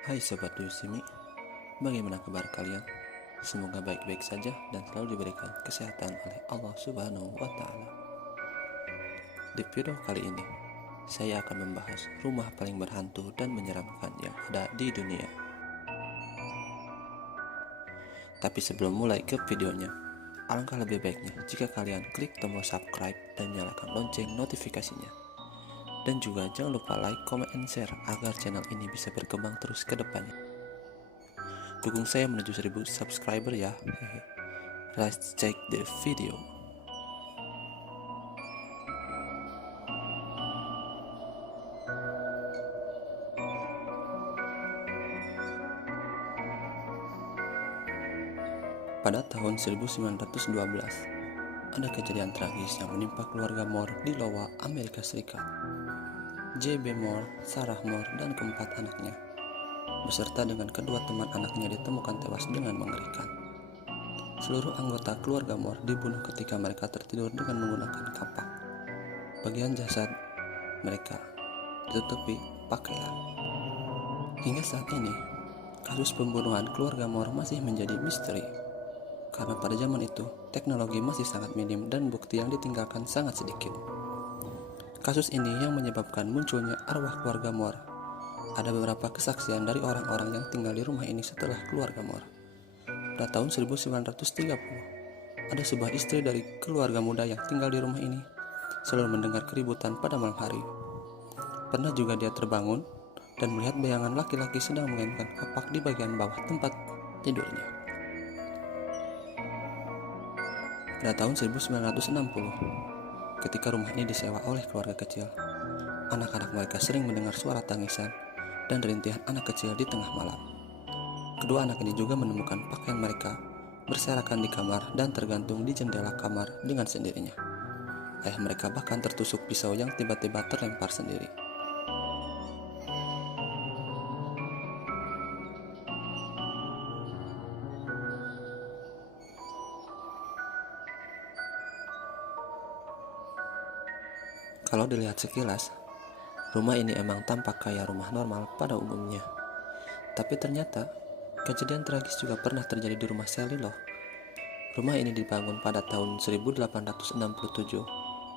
Hai Sobat Yusimi, bagaimana kabar kalian? Semoga baik-baik saja dan selalu diberikan kesehatan oleh Allah Subhanahu wa Ta'ala. Di video kali ini, saya akan membahas rumah paling berhantu dan menyeramkan yang ada di dunia. Tapi sebelum mulai ke videonya, alangkah lebih baiknya jika kalian klik tombol subscribe dan nyalakan lonceng notifikasinya. Dan juga jangan lupa like, comment, and share agar channel ini bisa berkembang terus ke depannya. Dukung saya menuju 1000 subscriber ya. Let's check the video. Pada tahun 1912, ada kejadian tragis yang menimpa keluarga Moore di Iowa, Amerika Serikat. J.B. Moore, Sarah Moore, dan keempat anaknya, beserta dengan kedua teman anaknya ditemukan tewas dengan mengerikan. Seluruh anggota keluarga Moore dibunuh ketika mereka tertidur dengan menggunakan kapak. Bagian jasad mereka ditutupi pakaian. Hingga saat ini, kasus pembunuhan keluarga Moore masih menjadi misteri. Karena pada zaman itu, teknologi masih sangat minim dan bukti yang ditinggalkan sangat sedikit. Kasus ini yang menyebabkan munculnya arwah keluarga Moore. Ada beberapa kesaksian dari orang-orang yang tinggal di rumah ini setelah keluarga Moore. Pada tahun 1930, ada sebuah istri dari keluarga muda yang tinggal di rumah ini selalu mendengar keributan pada malam hari. Pernah juga dia terbangun dan melihat bayangan laki-laki sedang mengenakan kapak di bagian bawah tempat tidurnya. Pada tahun 1960, ketika rumah ini disewa oleh keluarga kecil, anak-anak mereka sering mendengar suara tangisan dan rintihan anak kecil di tengah malam. Kedua anak ini juga menemukan pakaian mereka berserakan di kamar dan tergantung di jendela kamar dengan sendirinya. Ayah mereka bahkan tertusuk pisau yang tiba-tiba terlempar sendiri. Kalau dilihat sekilas, rumah ini emang tampak kayak rumah normal pada umumnya. Tapi ternyata, kejadian tragis juga pernah terjadi di rumah Sally loh. Rumah ini dibangun pada tahun 1867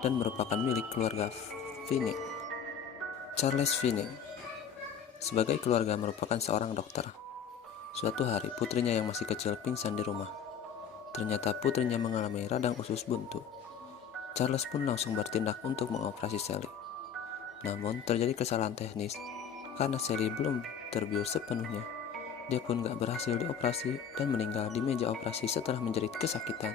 dan merupakan milik keluarga Finney. Charles Finney, sebagai keluarga, merupakan seorang dokter. Suatu hari, putrinya yang masih kecil pingsan di rumah. Ternyata putrinya mengalami radang usus buntu. Charles pun langsung bertindak untuk mengoperasi Sally. Namun terjadi kesalahan teknis karena Sally belum terbius sepenuhnya. Dia pun gak berhasil dioperasi dan meninggal di meja operasi setelah menjerit kesakitan.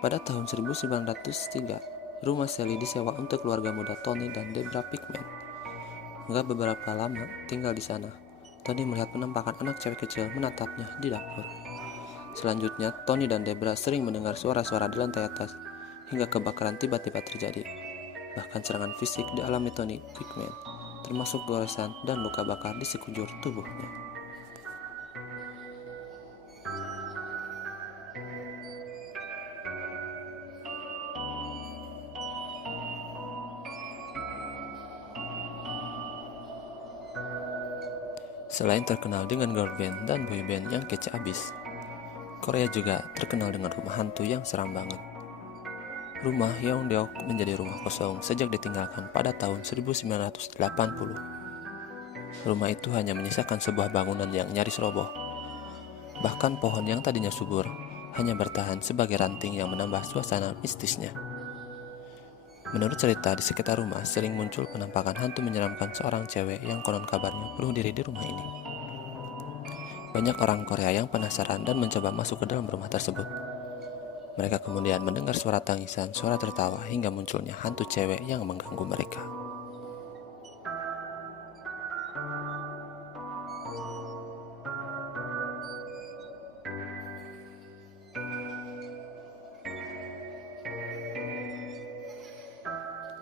Pada tahun 1903, rumah Sally disewa untuk keluarga muda Tony dan Debra Pickman. Gak beberapa lama tinggal di sana, Tony melihat penampakan anak cewek kecil menatapnya di dapur. Selanjutnya, Tony dan Debra sering mendengar suara-suara di lantai atas, hingga kebakaran tiba-tiba terjadi. Bahkan serangan fisik dialami Tony Pickman, termasuk goresan dan luka bakar di sekujur tubuhnya. Selain terkenal dengan girl band dan boy band yang kece abis, Korea juga terkenal dengan rumah hantu yang seram banget. Rumah Yeongdeok menjadi rumah kosong sejak ditinggalkan pada tahun 1980. Rumah itu hanya menyisakan sebuah bangunan yang nyaris roboh. Bahkan pohon yang tadinya subur hanya bertahan sebagai ranting yang menambah suasana mistisnya. Menurut cerita, di sekitar rumah sering muncul penampakan hantu menyeramkan seorang cewek yang konon kabarnya bunuh diri di rumah ini. Banyak orang Korea yang penasaran dan mencoba masuk ke dalam rumah tersebut. Mereka kemudian mendengar suara tangisan, suara tertawa, hingga munculnya hantu cewek yang mengganggu mereka.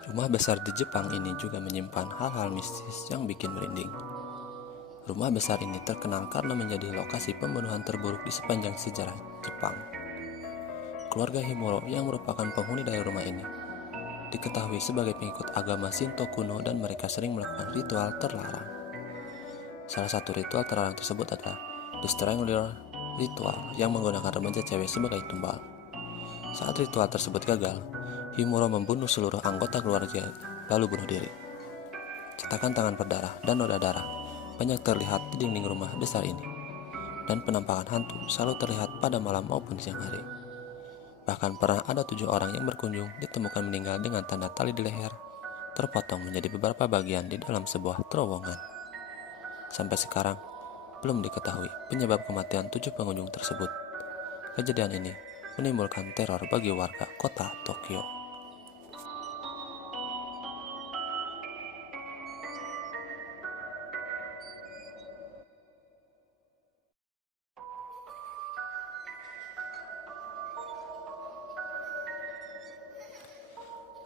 Rumah besar di Jepang ini juga menyimpan hal-hal mistis yang bikin merinding. Rumah besar ini terkenal karena menjadi lokasi pembunuhan terburuk di sepanjang sejarah Jepang. Keluarga Himuro yang merupakan penghuni dari rumah ini diketahui sebagai pengikut agama Shinto kuno dan mereka sering melakukan ritual terlarang. Salah satu ritual terlarang tersebut adalah The Strangler ritual yang menggunakan remaja cewek sebagai tumbal. Saat ritual tersebut gagal, Himuro membunuh seluruh anggota keluarga lalu bunuh diri. Cetakan tangan berdarah dan noda darah banyak terlihat di dinding rumah besar ini, dan penampakan hantu selalu terlihat pada malam maupun siang hari. Bahkan pernah ada 7 orang yang berkunjung ditemukan meninggal dengan tanda tali di leher terpotong menjadi beberapa bagian di dalam sebuah terowongan. Sampai sekarang, belum diketahui penyebab kematian 7 pengunjung tersebut. Kejadian ini menimbulkan teror bagi warga kota Tokyo.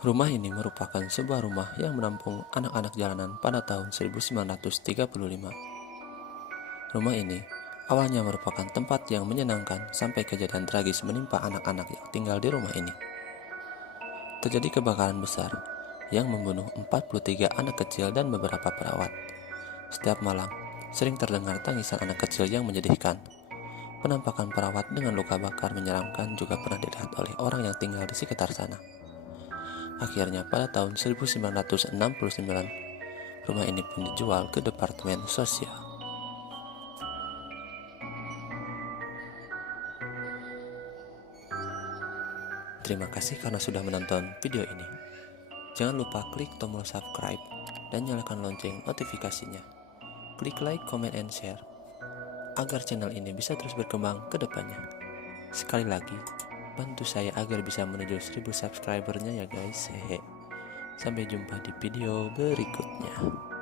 Rumah ini merupakan sebuah rumah yang menampung anak-anak jalanan pada tahun 1935. Rumah ini awalnya merupakan tempat yang menyenangkan sampai kejadian tragis menimpa anak-anak yang tinggal di rumah ini. Terjadi kebakaran besar yang membunuh 43 anak kecil dan beberapa perawat. Setiap malam, sering terdengar tangisan anak kecil yang menyedihkan. Penampakan perawat dengan luka bakar menyeramkan juga pernah dilihat oleh orang yang tinggal di sekitar sana. Akhirnya pada tahun 1969, rumah ini pun dijual ke Departemen Sosial. Terima kasih karena sudah menonton video ini. Jangan lupa klik tombol subscribe dan nyalakan lonceng notifikasinya. Klik like, comment, and share agar channel ini bisa terus berkembang ke depannya. Sekali lagi, bantu saya agar bisa menuju 1000 subscribernya ya guys. Hehe. Sampai jumpa di video berikutnya.